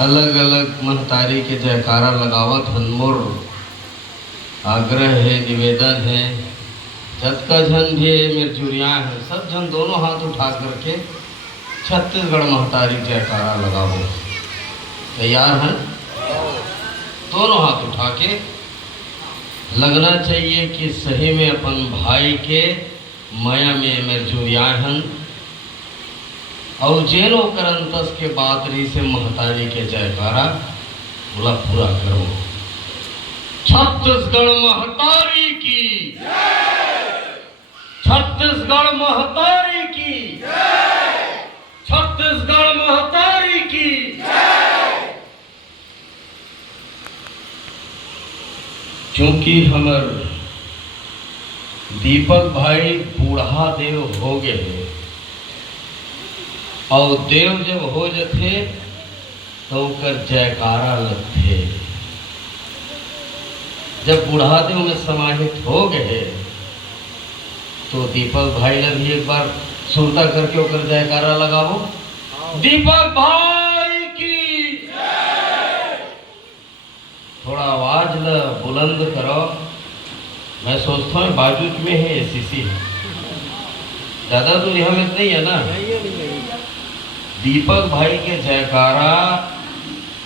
अलग अलग महतारी के जयकारा लगावत हन। मोर आग्रह है, निवेदन है, जतका जन भी मेरे जुड़िया है, सब जन दोनों हाथ उठा करके छत्तीसगढ़ महतारी जयकारा लगाओ। तैयार हैं? दोनों हाथ उठा के लगना चाहिए कि सही में अपन भाई के माया में मेरे जुड़िया हन और जेनो करंतस के बात रही से महतारी के जयकारा बोला पूरा करो। छत्तीसगढ़ महतारी की, छत्तीसगढ़ महतारी की, छत्तीसगढ़ महतारी की। क्योंकि हमर दीपक भाई बूढ़ा देव हो गए और देव जब हो जाते तो कर जयकारा लगते। जब बूढ़ा देव में समाहित हो गए तो दीपक भाई ने भी एक बार सुरता करके ओकर जयकारा लगाओ। दीपक भाई की थोड़ा आवाज ल बुलंद करो। मैं सोचता हूँ बाजू में है एसीसी, ज्यादा दूर यहाँ में नहीं है ना। दीपक भाई के जयकारा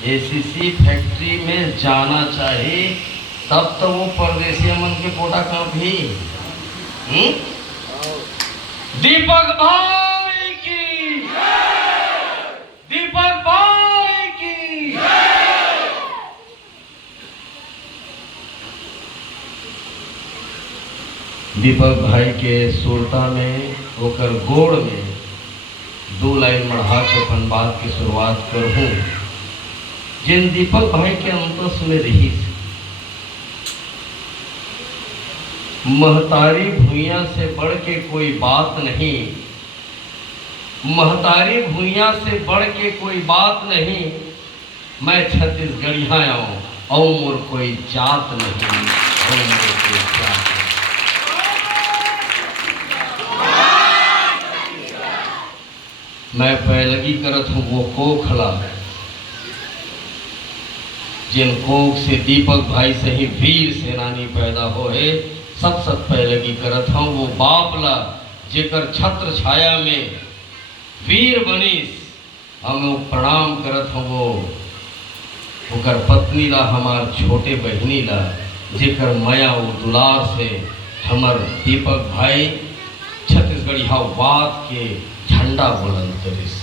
एसीसी फैक्ट्री में जाना चाहिए, तब तो वो परदेसी मन के पोटा कांप ही। दीपक भाई की, दीपक भाई की। दीपक भाई के सुरता में होकर गोड़ में दो लाइन बढ़ा के अपन बात की शुरुआत करूं। जिन दीपक भाई के अंतस में रही महतारी भुइयां से बढ़ के कोई बात नहीं, महतारी भुइयां से बढ़ के कोई बात नहीं। मैं छत्तीसगढ़िया आऊं और मोर कोई जात नहीं, और मोर कोई जात नहीं। मैं पैलगी करत हूँ वो कोखला जिन कोख से दीपक भाई से ही वीर सेनानी पैदा होए। सब पैलगी करत हूँ वो बापला जेकर छत्र छाया में वीर बनीस। हम प्रणाम करत हूँ वो ओकर पत्नी ला, हमार छोटे बहनी ला, जेकर माया वो दुलार से हमर दीपक भाई छत्तीसगढ़ी बात के झंडा बुलंद करिस।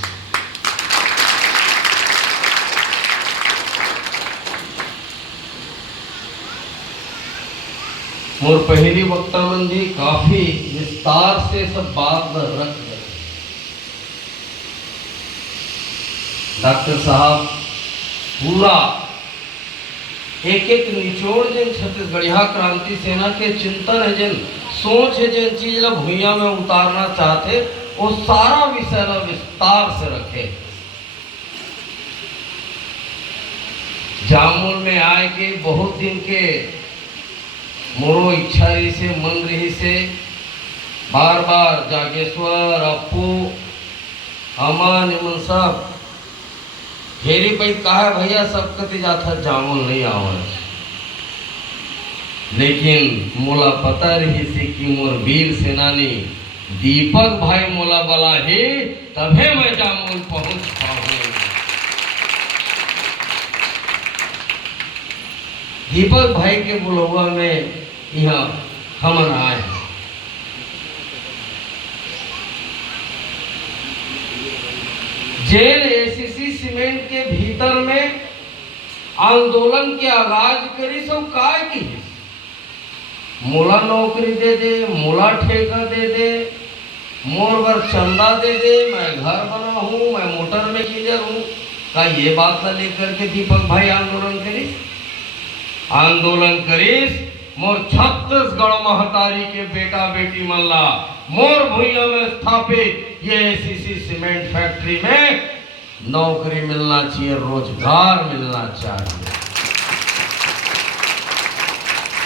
मोर पहली वक्ता मंदी काफी विस्तार से सब बात रख गए। डॉक्टर साहब पूरा एक एक निचोड़ जिन छत्तीसगढ़िया क्रांति सेना के चिंतन है, जिन सोच है, जिन चीज ला भुइयां में उतारना चाहते वो सारा विषय ला विस्तार से रखे। जामुन में आए के बहुत दिन के मोरो इच्छा रही से, मन रही से, बार बार जागेश्वर अपू अमन निमन सब फेरी पे कहा भैया सब कति जाता जामुन नहीं आवा। लेकिन मोला पता रही से कि मोर वीर सेनानी दीपक भाई मोला बला है, तभे मैं जामुन पहुंच पाऊं। दीपक भाई के बुलवा में यहाँ हमन आए। जेल एसीसी सीमेंट के भीतर में आंदोलन के आगाज करी सब काय की मोला नौकरी दे दे, मोला ठेका दे दे, मोर बर चंदा दे दे, मैं घर बना हूँ, मैं मोटर में क्लियर हूँ। का ये बात न लेकर के दीपक भाई आंदोलन करिस? आंदोलन करिस मोर छत्तीसगढ़ महतारी के बेटा बेटी मल्ला मोर भुइया में स्थापित ये एसीसी सीमेंट फैक्ट्री में नौकरी मिलना चाहिए, रोजगार मिलना चाहिए।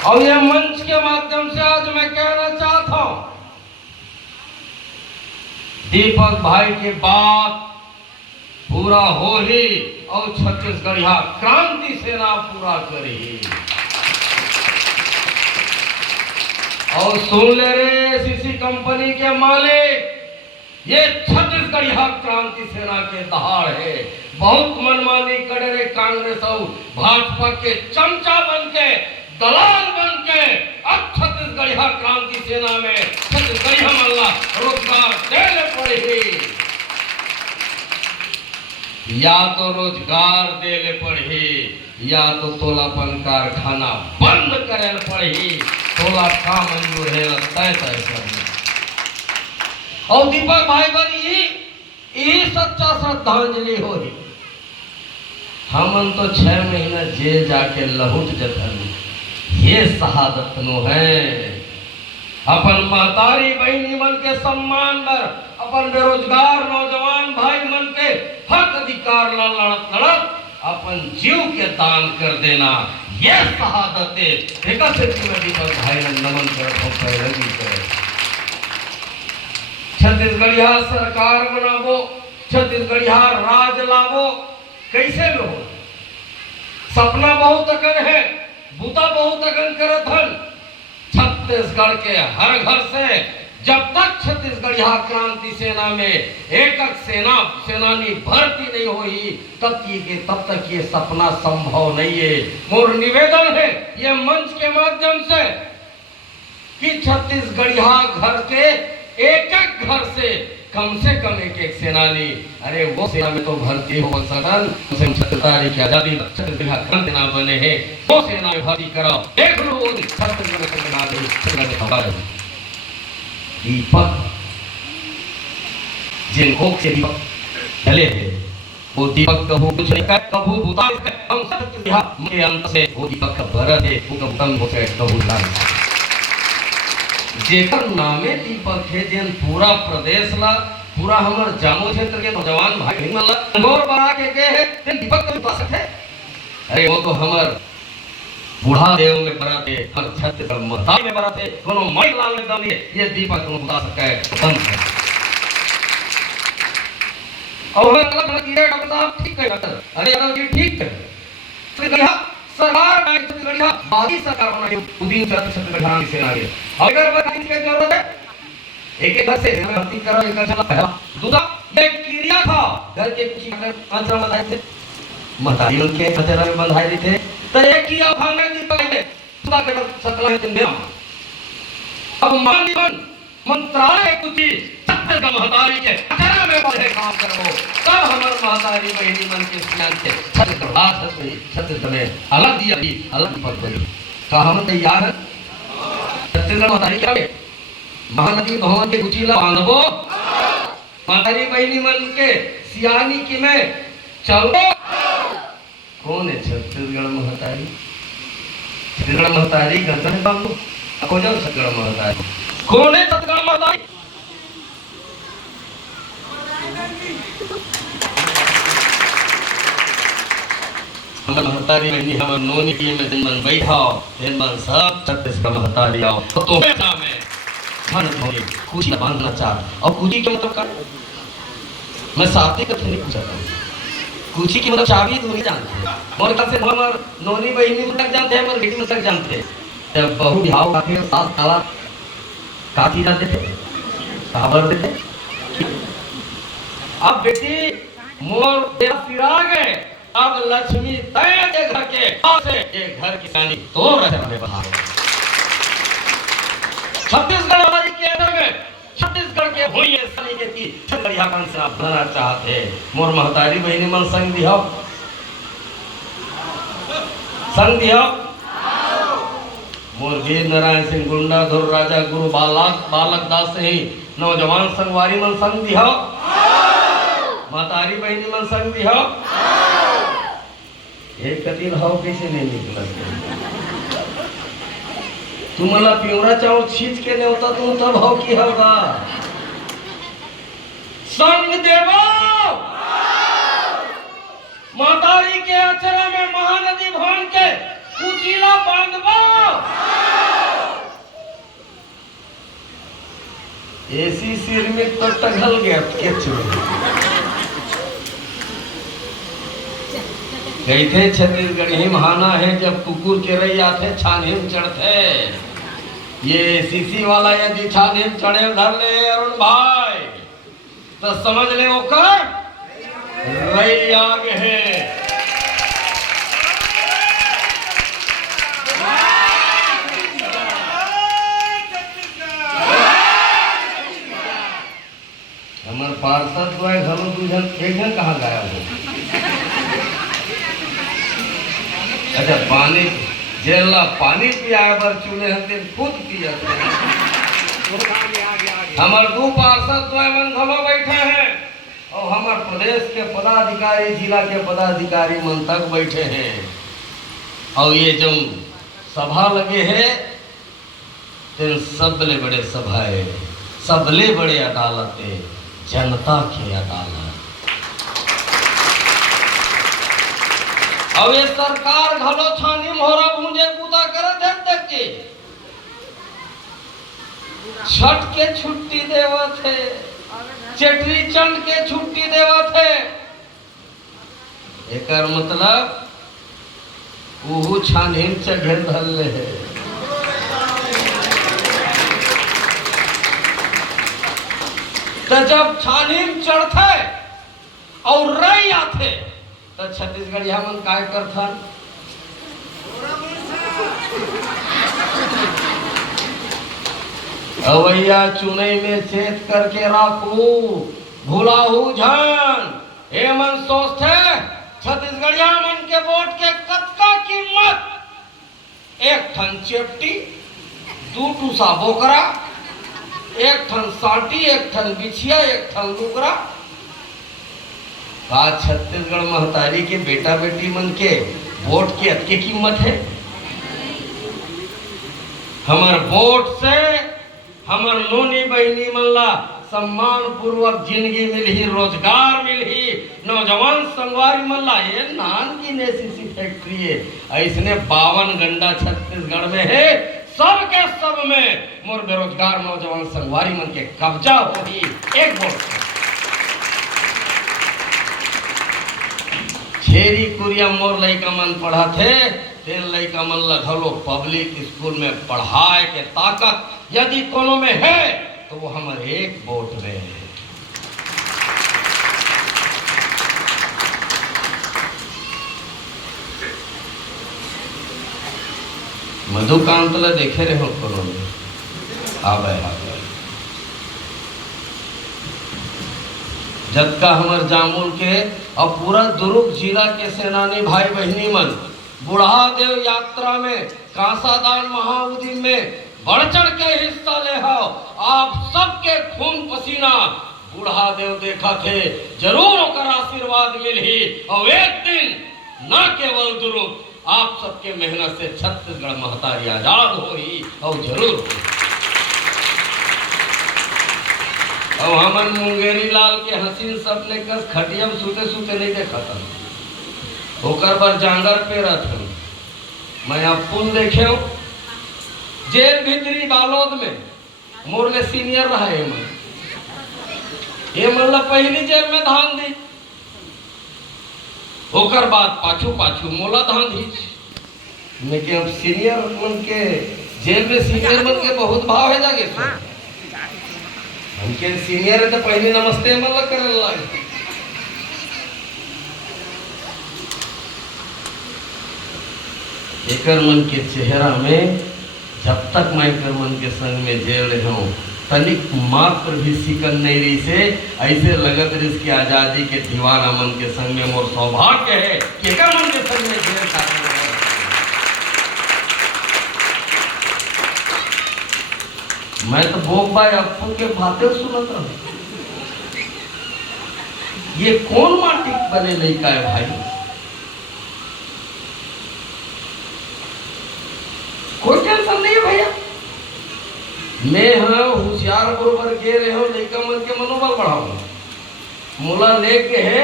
और यह मंच के माध्यम से आज मैं कहना चाहता हूं, दीपक भाई के बात पूरा हो ही और छत्तीसगढ़ यहाँ क्रांति सेना पूरा करी। और सुन ले रे एसीसी कंपनी के मालिक, ये छत्तीसगढ़ यहाँ क्रांति सेना के दहाड़ है। बहुत मनमानी करे रे कांग्रेस और भाजपा के चमचा बन के, दलाल बन के। अब छत्तीसगढ़ यहाँ क्रांति सेना में छत्तीसगढ़ हमला रोजगार देने पड़े, या तो रोजगार देले पड़े या तो तोलापन कारखाना बंद करे पड़े। तोला का मंजूर है तय तय करना। और दीपक भाई बनी यही सच्चा श्रद्धांजलि हो रही। हमन तो 6 महीना जेल जाके लहुट जतन ये शहादत नो है। अपन महतारी बहनी मन के सम्मान बर, अपन बेरोजगार नौजवान भाई मन के हक अधिकार लड़त लड़त अपन जीव के दान कर देना, ये शहादत है। दीपक भाई ने नमन कर छत्तीसगढ़िया सरकार बनावो, छत्तीसगढ़िया राज लावो। कैसे में हो? सपना बहुत अकन है, बूता बहुत अकन करत हन। छत्तीसगढ़ के हर घर से जब तक छत्तीसगढ़ यहाँ क्रांति सेना में एक सेनानी भर्ती नहीं हुई तब तक ये सपना संभव नहीं है। मोर निवेदन है ये मंच के माध्यम से कि छत्तीसगढ़ यहाँ घर के एक घर से कम एक सेनानी, अरे वो सेना में तो भर्ती हो सकन, छत्तीसगढ़ की आजादी छत्तीसगढ़ सेना बने हैं, वो सेना में भर्ती कराओ। देख लो दीपक जिनको से दीपक चले हैं वो दीपक कभू कुछ नहीं कर, कभू बुता हम सब के अंत से वो दीपक का भरत है, वो कबूतन हो से कभू ला जेकर नामे दीपक है। जिन पूरा प्रदेश ला, पूरा हमर जामो क्षेत्र के नौजवान भाई मन ला गोर बना के गए हैं, तेन दीपक को बता सकते। अरे वो तो हमर बूढ़ा देव में बराते, हर छत्तीसगढ़ महतारी में बराते, दोनों माई लाल में दम ये दीपक को बता सकता है बंद है। और अलग कीड़े डॉक्टर साहब ठीक है डॉक्टर, अरे यादव जी ठीक है। सरकार बाकी सरकार बनाई उदिन छत्तीसगढ़ की सेना के अगर बताने की जरूरत है। एक घर से भर्ती करो, एक चला दूसरा ये क्रिया था घर के कुछ अंचल में थे महतारी उनके बचरा में बंधाई थे तो एक किया भांगे दीपक है सुधा के सकला है दिन अब मान मंत्रालय कुछ छत्तीसगढ़ महतारी के बचरा में बढ़े काम करो तब हमारे महतारी बहनी मन के ज्ञान से छत्तीसगढ़ में अलग दिया अलग पद बनी का हम तैयार है। छत्तीसगढ़ महतारी क्या है महानदी भवन के गुचीला बांधबो महतारी बहनी मन के सियानी की में चलो। कौन है छत्तीसगढ़ महतारी? छत्तीसगढ़ महतारी गंधर बाबू को जाओ छत्तीसगढ़ महतारी कौन है? छत्तीसगढ़ महतारी हमर महतारी बहनी हमर नोनी की में दिन मन बैठाओ दिन मन सब छत्तीसगढ़ महतारी आओ तो में मन होए कुछ बांधना चाह और कुछ के मतलब का मैं साथी का नहीं पूछा था कुछ की मतलब चाबी तो नहीं जानते मोर का से हमर नोनी बहनी तक जानते हैं मोर बेटी तक जानते जब बहू बिहाव आके साथ ताला काटी जाते थे खबर देते। अब बेटी मोर तेरा पिरा गए अब लक्ष्मी तय के घर के से एक घर की सानी तो रचना में बना छत्तीसगढ़ हमारी के अंदर में छत्तीसगढ़ के होइए सानी के की छत्तीसगढ़ का से बनाना चाहते मोर महतारी बहनी मन संग दियो मोर वीर नारायण सिंह गुंडा धुर राजा गुरु बालक दास ही नौजवान संगवारी मन संग दियो महतारी बहनी मन संग दियो एक कतिल हाउ कैसे नहीं निकला तुम्हाला पिवरा चावल छींच के नहीं होता तुम तब हाउ की होगा संग देवो महतारी के अचरा में महानदी भवन के कुचीला बांधबो ऐसी सिर में तो टघल गया केच में गई थे छत्तीसगढ़ी महाना है जब कुकुर के रही आते छानिम चढ़ते। ये सीसी वाला यदि छानिम चढ़े धर ले अरुण भाई तो समझ ले वो कर रही आगे है। हमारे पार्षद जो है घरों दूजन एक जन कहाँ गया हो। अच्छा पानी जेला पानी पिया बर चूल्हे हते खुद पिया। हमारे दो पार्षद जो है मन घलो बैठे हैं और हमारे प्रदेश के पदाधिकारी जिला के पदाधिकारी मन तक बैठे हैं। और ये जो सभा लगे है तेन सबले बड़े सभा है, सबले बड़े अदालत है, जनता की अदालत। अब ये सरकार घलो छानी मोहरा भूंजे कूदा करे देख के छठ के छुट्टी देवत है, चटरी चंड के छुट्टी देवत है। एकर मतलब वो छानी चढ़े धरले है। तो जब छानीम चढ़ते और रही आते तो छत्तीसगढ़िया मन काय करथन अवैया चुनई में चेत करके राखू भूलाहू झन। हे मन सोचते छत्तीसगढ़िया मन के वोट के कतका कीमत। एक ठन चेपटी, दू टूसा बोकरा, एक ठन साटी, एक ठन बिछिया, एक ठन लुगरा। का छत्तीसगढ़ महतारी के बेटा बेटी मन के वोट की अतके कीमत है। हमार वोट से हमार नोनी बहनी मन ला सम्मान पूर्वक जिंदगी मिलही, रोजगार मिलही, नौजवान संगवारी मन ला ये नान की नेसीसी फैक्ट्री है। ऐसने 52 गंडा छत्तीसगढ़ में है, सब के सब में मोर बेरोजगार नौजवान संगवारी मन के कब्जा होगी एक वोट। छेरी कुरिया मोर लइका मन पढ़ा थे, तेन लइका मन ला घलो पब्लिक स्कूल में पढ़ाए के ताकत यदि कोनो में है तो वो हमारे एक वोट में है। मधुकांत ला देखे रहे हो कोनो में आवे जबका हमार जामुल के और पूरा दुर्ग जिला के सेनानी भाई बहनी मन बुढ़ा देव यात्रा में कांसादान महाउदीन में बढ़ चढ़ के हिस्सा ले हो। आप सबके खून पसीना बुढ़ा देव देखा थे, जरूर होकर आशीर्वाद मिली और एक दिन न केवल दुर्ग आप सबके मेहनत से छत्तीसगढ़ महतारी आजाद होई और जरूर होई। और हमन मुंगेरी लाल के हसीन सपने कस खटिया में सूते सूते नहीं देखा था, होकर पर जांगर पे रहता। मैं अपुन देखे हूँ जेल भीतरी बालोद में मोरले सीनियर रहा है। ये मतलब पहली जेल में धान दी, होकर बाद पाछू पाछू मोला धान दी। लेकिन अब सीनियर मन के जेल में सीनियर मन के बहुत भाव है जागे सो उनके सीनियर है तो पहले नमस्ते मतलब करने लगे। एकर मन के चेहरा में जब तक मैं एकर मन के संग में जेल रहे हूँ तनिक मात्र भी सिकन नहीं रही से ऐसे लगत रही इसकी आजादी के दीवाना मन के संग में मोर सौभाग्य है कि एकर मन के संग में जेल काटने। मैं तो भोग भाई अप्पू के बातें सुनत रहा। ये कौन माटी बने लड़का है भाई, कोई टेंशन नहीं है भैया। मैं हाँ होशियार बरोबर गे रहे हो लड़का मन के मनोबल बढ़ाऊंगा। मुला लेके है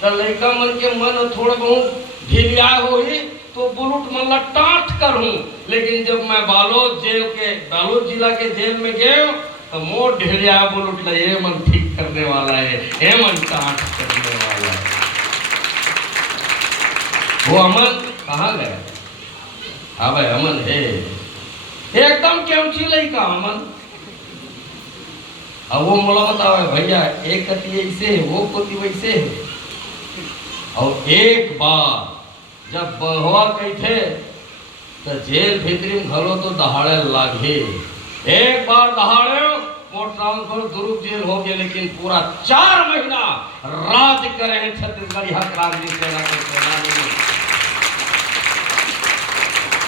तो लड़का मन के मन थोड़ा बहुत ढीलिया हो ही तो बुलुट मन ला टाँट करूं। लेकिन जब मैं बालोद जिला के जेल में गए तो मोर ढीलिया बुलुट ला ये मन ठीक करने वाला है, ये मन टाँट करने वाला है। वो अमन कहाँ गया? अबे अमन है एकदम केमची लड़का अमन। अब वो मोला बताओ भैया एक कति ऐसे है वो कति वैसे है। और एक बार जब बहवा कही थे तो जेल भीतरी में घलो तो दहाड़े लागे। एक बार दहाड़े वो ट्रांसफर दुरुप जेल हो गया, लेकिन पूरा 4 महीना राज करे हैं छत्तीसगढ़ यहाँ क्रांति सेना के सेनानी।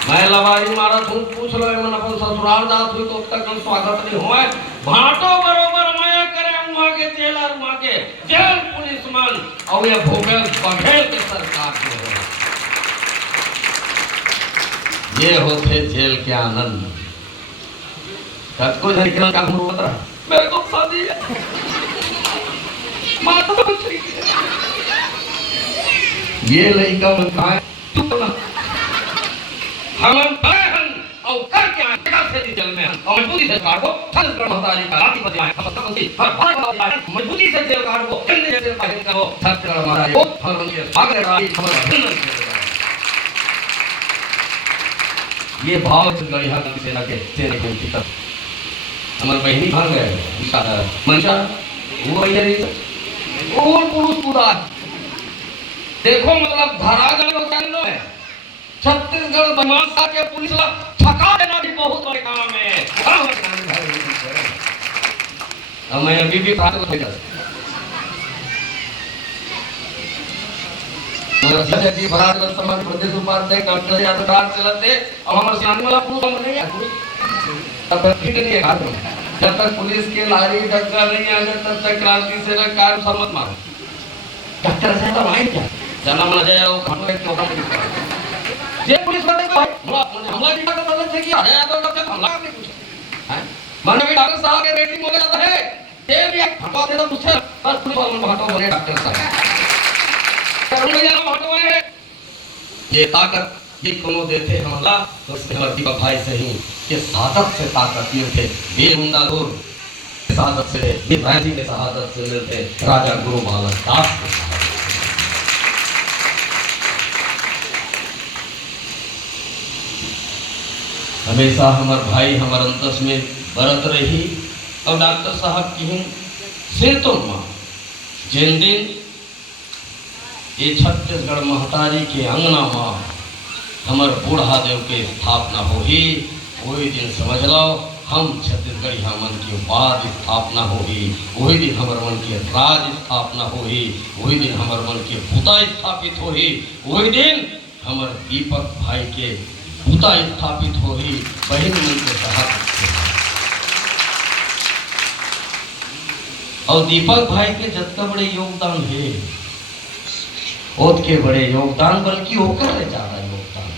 मैं लवारी मारा हूँ, पूछ लो मन अपन ससुराल जात हुई तो तक हम स्वागत नहीं हुआ। भाटो बरोबर माया करे वहाँ के जेलर वहाँ के जेल पुलिस मन और ये भूपेश बघेल के सरकार के हो। ये होते जेल के आनंद। को झरकना का बता रहा मेरे को शादी है माता ये लड़का मन का है हम और कर के आए से जेल में और मजबूती से सरकार को छत्तीसगढ़ महतारी का राष्ट्रपति आए मजबूती से जेल कार्ड को केंद्र जेल का हिस्सा हो छत्तीसगढ़ महाराज को हम उनके स्वागत राष्ट्र हमारा अभिनंदन करेगा। ये भाव गढ़िया सेना के सेना के पिता हमारे बहनी भाग गए मंशा वो ये और पुरुष पूरा देखो मतलब धरा गया है छत्तीसगढ़ बदमाशा के पुलिस ला ठका देना भी बहुत बड़े काम है। मैं अभी भी बात कर जी भारत का समाज प्रदेश उपाध्यक्ष डॉक्टर यादव राज चलते और हमारे सियानी वाला पुरुष हम नहीं है तब ठीक नहीं है। जब तक पुलिस के लारी डक्कर नहीं आ जाए तब तक क्रांति सेना कार्य सम्मत मारो डॉक्टर साहब तो आए क्या चला मना जाए वो खाने के ऊपर ये पुलिस वाले को हमला भी कर बदल से किया है तो डॉक्टर हमला नहीं पूछा है माने भी डॉक्टर साहब के रेटिंग बोले जाता है ये भी हटवा दे तो पूछे बस पुलिस वालों को हटाओ बोले डॉक्टर साहब करूंगा या हटवा है ये ताकत ये कोनो देते हमला तो उसने हमारे दीपक भाई से ही के शहादत से ताकत दिए थे। वीर मुंडालोर शहादत से वीर भाई जी के शहादत से मिलते राजा गुरु बालक दास के शहादत। हमेशा हमारे भाई हमारे अंतस में बरत रही और डॉक्टर साहब की सिर तो जिन दिन ये छत्तीसगढ़ महतारी के अंगना माँ हमार बूढ़ा देव के स्थापना होगी वही दिन समझ लो हम छत्तीसगढ़ मन की बाद स्थापना होगी वही दिन हमार मन के राज स्थापना होगी वही दिन हमार मन के पुता स्थापित होगी वही दिन हमार दीपक भाई के पुता स्थापित होगी बहन मन के शहादत और दीपक भाई के जितना बड़े योगदान है ओत के बड़े योगदान बल्कि होकर ले ज्यादा योगदान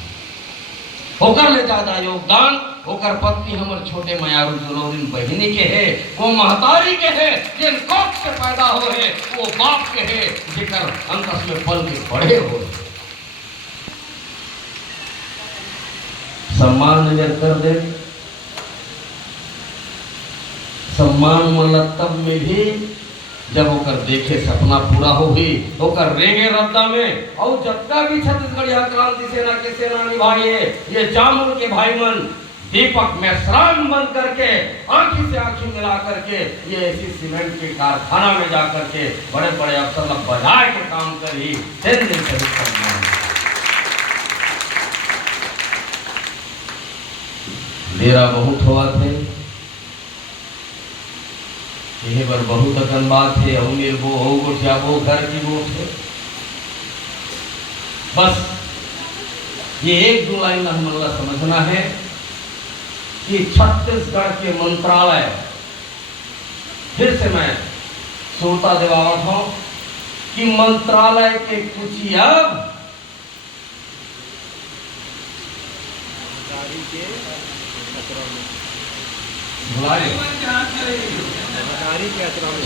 होकर ले ज्यादा योगदान होकर पत्नी हमारे छोटे मयारू जुनौदीन बहिनी के है वो महतारी के है जिन कोख से पैदा हो है वो बाप के है जिकर अंतस में पल के बड़े हो। सम्मान नजर कर दे सम्मान मतलब तब में भी जब होकर देखे सपना पूरा होगी होकर रेंगे रद्दा में और जत्ता भी छत्तीसगढ़ क्रांति सेना के सेनानी भाई है ये जामुन के भाई मन दीपक मेश्राम बन करके आंखी से आंखी मिला करके ये ऐसी सीमेंट के कारखाना में जा करके बड़े बड़े अफसर लोग बजाय के काम कर ही मेरा बहुत हुआ थे यही पर बहुत अकन बात है अमीर वो हो गोठिया वो घर की गोठ है बस ये एक दो लाइन हमारा समझना है कि छत्तीसगढ़ के मंत्रालय फिर से मैं श्रोता दिवावत हूं कि मंत्रालय के कुछ अब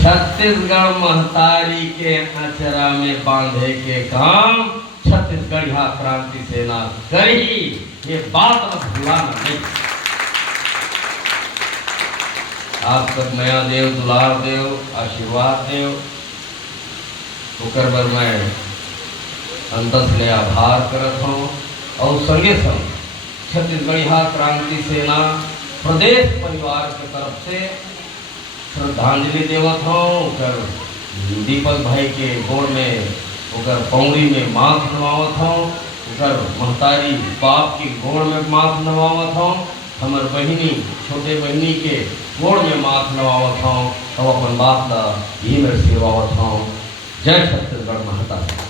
छत्तीसगढ़ महतारी के अचरा में बांधे के काम छत्तीसगढ़ क्रांति सेना करी ये बात भूलाना नहीं। आप सब नया देव दुलार देव आशीर्वाद देव ओकर बर मैं अंतस ले आभार करत हूँ और संगे संग छत्तीसगढ़िया क्रांति सेना प्रदेश परिवार के तरफ से श्रद्धांजलि देवत हूँ। ओकर दीपक भाई के गोड़ में ओकर पौड़ी में माथ नवावत हूँ, ओकर महतारी बाप के गोड़ में माथ नवावत हूँ, हमर बहिनी छोटे बहिनी के गोड़ में माथ नवावत हूँ और अपन बाप का ये मेरे सेवावत हूँ। जय छत्तीसगढ़ महता।